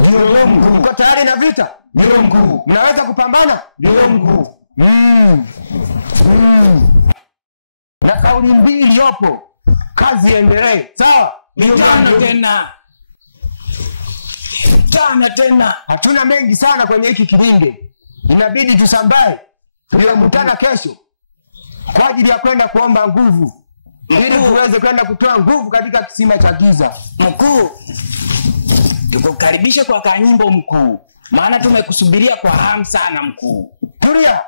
Ndio mkuu. Uko tayari na vita? Ndio mkuu. Mnaweza kupambana? Ndio mkuu. Na kauli mbiu iliyopo, kazi iendelee. Sawa? Tena tena. Hatuna mengi sana kwenye hiki kilinge. Inabidi tusambae. Tunakutana kesho kwa ajili ya kwenda kuomba nguvu. Ili tuweze kwenda kutoa nguvu katika kisima cha giza. Mkuu, tukukaribisha kwa kanyimbo mkuu. Maana tumekusubiria kwa hamu sana mkuu. Tulia.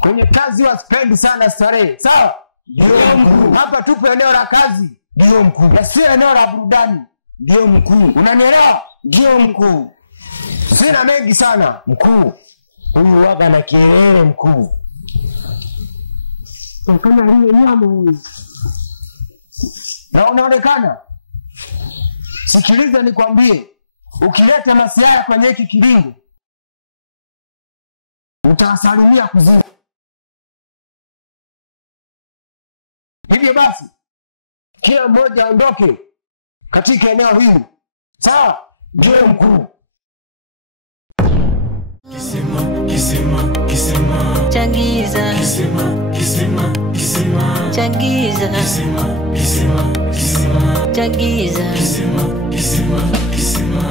Kwenye kazi wasipendi sana starehe. Sawa? Ndio mkuu. Hapa tupo eneo la kazi. Ndio mkuu. Na sio eneo la burudani. Ndio mkuu. Unanielewa? Ndio mkuu. Sina mengi sana. Mkuu, huyu waga na kelele mkuu. Kama aliye nyama huyu. Na unaonekana. Sikiliza nikwambie. Ukileta masiaya kwenye hiki kilingo, utasalimia kuzimu. Hivyo basi, kila mmoja aondoke katika eneo hili. Sawa? Ndio mkuu. Kisima Changiza Kisima Changiza Changiza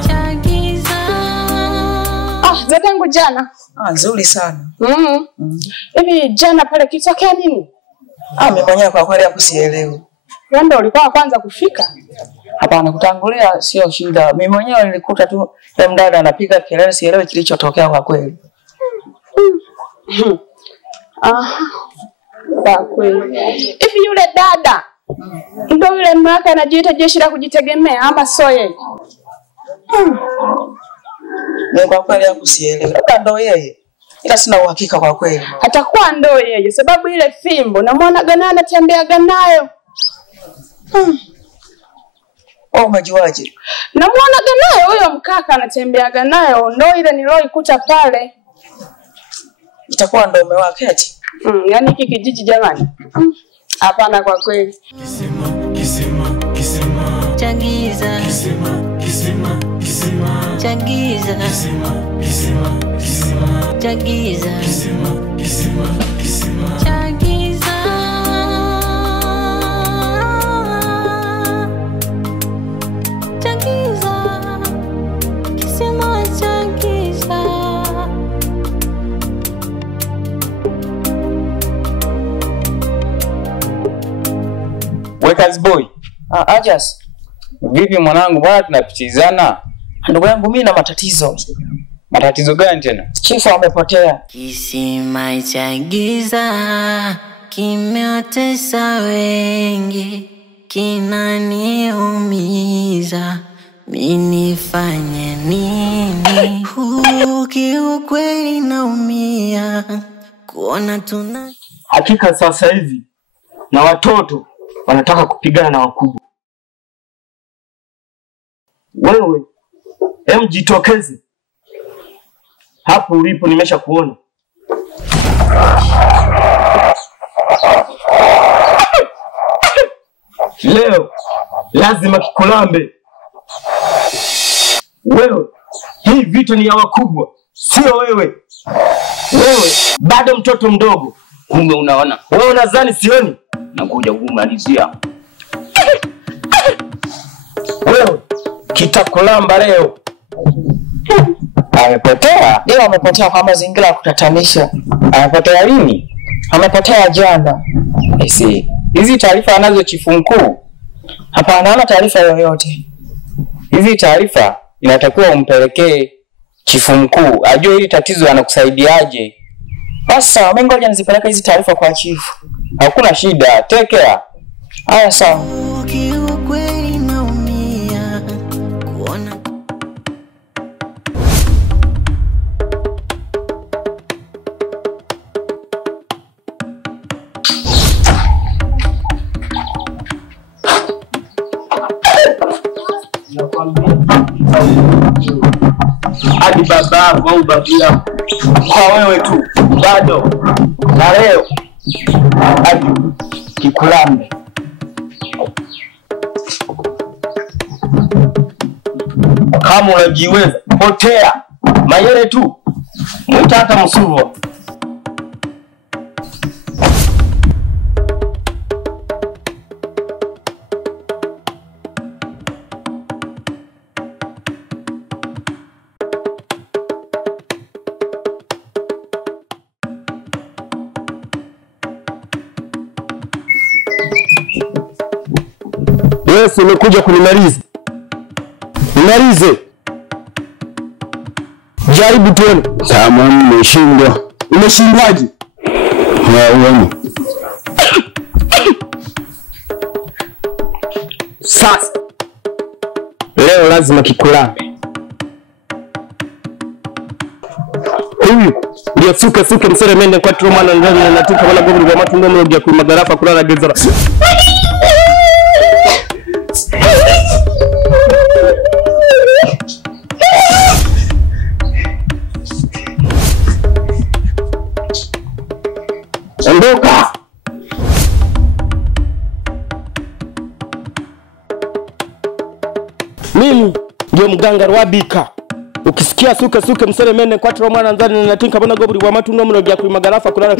Changiza. Zadangu jana. Nzuri sana. Hivi jana pale kitokea nini? Mimi mwenyewe kwa kweli hakusielewi. Ndio ulikuwa kwanza kufika? Hapana, kutangulia sio shida. Mimi mwenyewe nilikuta tu mdada anapiga kelele, sielewi kilichotokea kwa kweli. Kwa kweli. Hivi yule dada ndio yule mwaka anajiita jeshi la kujitegemea ama sio yeye? Mimi kwa kweli hakusielewi. Labda ndio yeye. Ila sina uhakika kwa kweli. Atakuwa ndio yeye sababu ile fimbo namuona gana anatembeaga nayo. Umejuaje? Namuona nayo huyo mkaka anatembeaga nayo, ndio ile niloikuta pale. Itakuwa ndio umewake eti? Yaani hiki kijiji jamani. Hapana kwa kweli. Changiza Changiza Changiza Changiza. Wekazi boy. Ajas. Vipi mwanangu, bwana tunapitizana? Ndugu yangu mimi na matatizo. Matatizo gani tena? Chifu amepotea. Kisima cha giza kimeotesa wengi, kinaniumiza, mimi nifanye nini? Kiukweli naumia kuona tuna hakika sasa hivi na watoto wanataka kupigana na wakubwa. Wewe jitokeze hapo ulipo, nimesha kuona. Leo lazima kikulambe. Wewe, hii vita ni ya wakubwa, sio wewe. Wewe bado mtoto mdogo. Kumbe unaona. Wewe unadhani sioni? Nakuja kumalizia. Wewe kitakulamba leo. Amepotea? Ndio amepotea kwa mazingira ya kutatanisha. Amepotea lini? Amepotea jana. Esi, hizi taarifa anazo chifu mkuu? Hapana, hana taarifa yoyote. Hizi taarifa inatakiwa umpelekee chifu mkuu, ajue hili tatizo anakusaidiaje. Basa, mimi ngoja nizipeleke hizi taarifa kwa chifu. Hakuna shida, take care. Haya sawa. Kiukweli naumia kuona hadi baba au babia kwa wewe tu bado na leo hadi kikulambe. Kama unajiweza, potea. Mayele tu. Mwita hata Msuva. Yesu umekuja kunimaliza. Nimalize. Jaribu tuone. Sama nimeshindwa. Umeshindwaje? Uone. Sasa leo lazima kikulambe. Huyu ndio suke mseremende kwa mwana ndani natuka wala gobri wa matu ngomo ya kumagarafa kulala gezara. Ondoka! Mimi ndio mganga Rwabika. Ukisikia suke mseremene kwa mwana ndani natinka bona gobri wa matu ngomo ya kumagarafa kulala.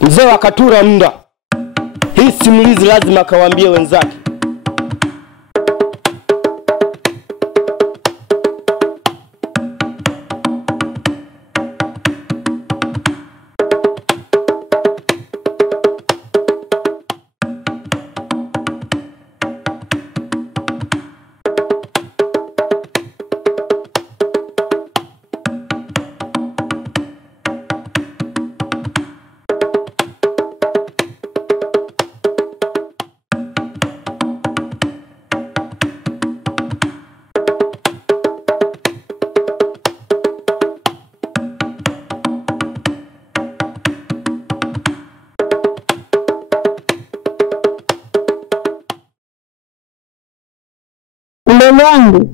Mzee akatura muda. Hii simulizi lazima akawaambie wenzake. Mdogo wangu,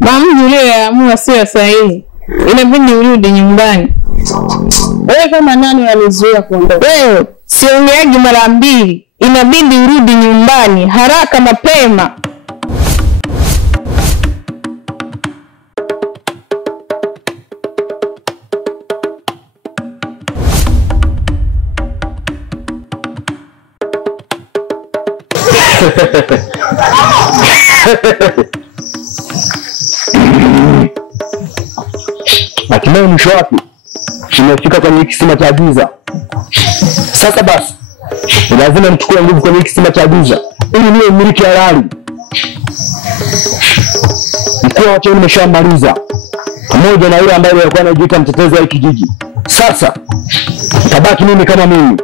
maamuzi uliyoyaamua sio sahihi. Inabidi urudi nyumbani. Wewe kama nani unanizuia kuondoka? Wewe siongeaji mara mbili. Inabidi urudi nyumbani haraka mapema. Hatimaye mwisho wake tumefika kwenye kisima cha giza. Sasa basi lazima nichukue nguvu kwenye kisima cha giza ili niwe mmiliki halali. Mkuu wote nimeshamaliza pamoja na yule ambaye alikuwa anajiita mtetezi wa kijiji. Sasa tabaki mimi kama mimi.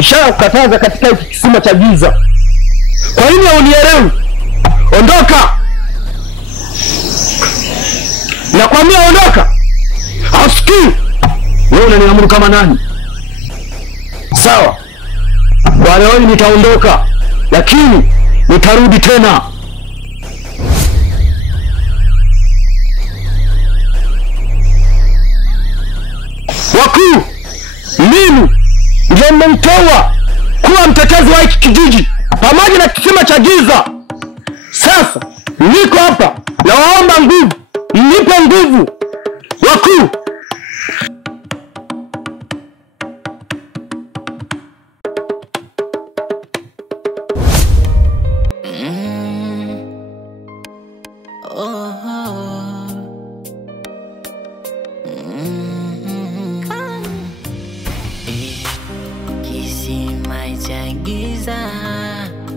Ishara kukataza katika hiki kisima cha giza. Kwa nini haunielewi? Ondoka! Nakwambia ondoka! Hausikii? Wewe unaniamuru kama nani? Sawa. Kwa leo nitaondoka, lakini nitarudi tena. Wakuu, mimi ndio mmemtoa kuwa mtetezi wa hiki kijiji pamoja na kisima cha giza. Sasa niko hapa na waomba nguvu, mnipe nguvu wakuu. Kisima cha giza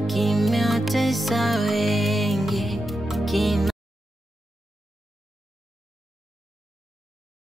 kimeotesa wewe.